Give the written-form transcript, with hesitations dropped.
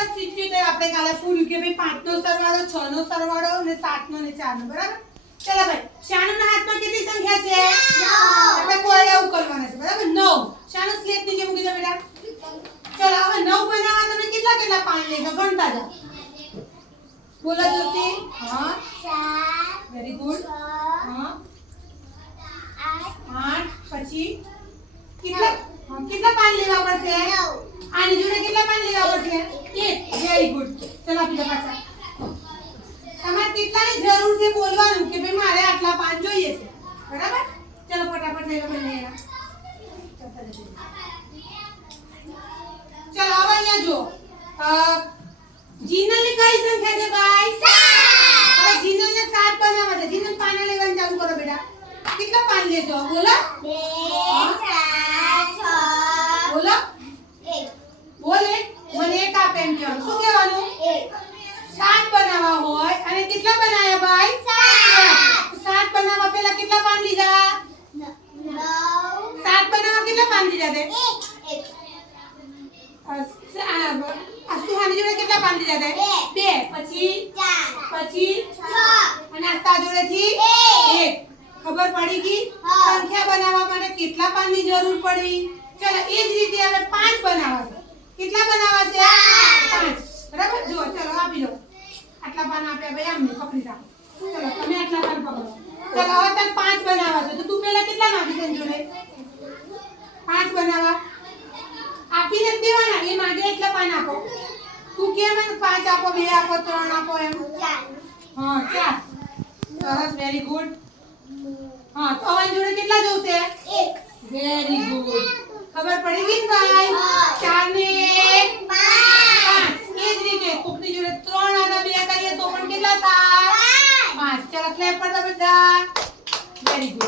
બસ 77 આપણે કાલે પૂરું કે ભાઈ 5 નો સરવાળો 6 નો સરવાળો અને 7 નો અને 4 નો બરાબર ચલો ભાઈ શાનુના હાથમાં કેટલી સંખ્યા છે 9 આપણે કોયડા ઉકલવાના છે બરાબર 9 શાનુ સ્લેટ નીચે મૂકી દો બેટા ચલો હવે 9 બનાવવા તમે કેટલા કેટલા પાન લેજો ગણતા જાઓ બોલો જ્યોતિ હા 4 વેરી ગુડ હા 8 પછી કેટલા કેટલા પાન લેવા પડશે 9 આની જોડે કેટલા પાન લેવા પડશે 1 વેરી ગુડ ચલો આપી દો પાછા તમારે કેટલાની જરૂર છે બોલવાનું કે ભાઈ મારે આટલા પાન જોઈએ છે બરાબર ચલો ફટાફટ લઈ લો બંને ચલો હવે અહીંયા જો જીનલની કઈ સંખ્યા છે ભાઈ 7 હવે જીનલને 7 બનાવવા છે જીનલ પાન લેવાનું ચાલુ કરો બેટા કેટલા પાન લેજો બોલો 2 4 6 બોલો 1 બોલે મને એક આપે એમ કહેવાનું શું કહેવાનું 7 બનાવવા હોય અને કેટલા બનાવ્યા ભાઈ 7 બનાવવા પહેલા કેટલા પાન લીધા 9 7 બનાવવા કેટલા પાન લીધા તે 1 સુહાની જોડે કેટલા પાન લીધા તે 2 પછી 4 પછી 6 અને આસ્તા જોડેથી 1 ખબર પડી ગઈ સંખ્યા બનાવવા માટે કેટલા પાનની જરૂર પડી ચલો એ જ રીતે હવે 5 બનાવવા છે કેટલા બનાવવા છે 5 બરાબર જો ચલો આપી દો આટલા પાન આપ્યા ભાઈ આમને પકડી રાખો ચલો તમે આટલા પાન પકડો ચલો હવે તને 5 બનાવવા છે તો તું પહેલા કેટલા માંગી છે જોડે 5 બનાવવા આપીને દેવાના એ માંગે એટલા પાન આપો તું કેમ 5 આપો 2 આપો 3 આપો એમ 4 હા 4 સરસ વેરી ગુડ હા તો હવે જોડે કેટલા જોશે 1 વેરી ગુડ ખબર પડી ગઈ ભાઈ 4 ને 1 5 એ જ રીતે કોકની જોડે 3 અને 2 કરીએ તો પણ કેટલા થાય 5 ચાલો ક્લેપ પર દો બધા વેરી ગુડ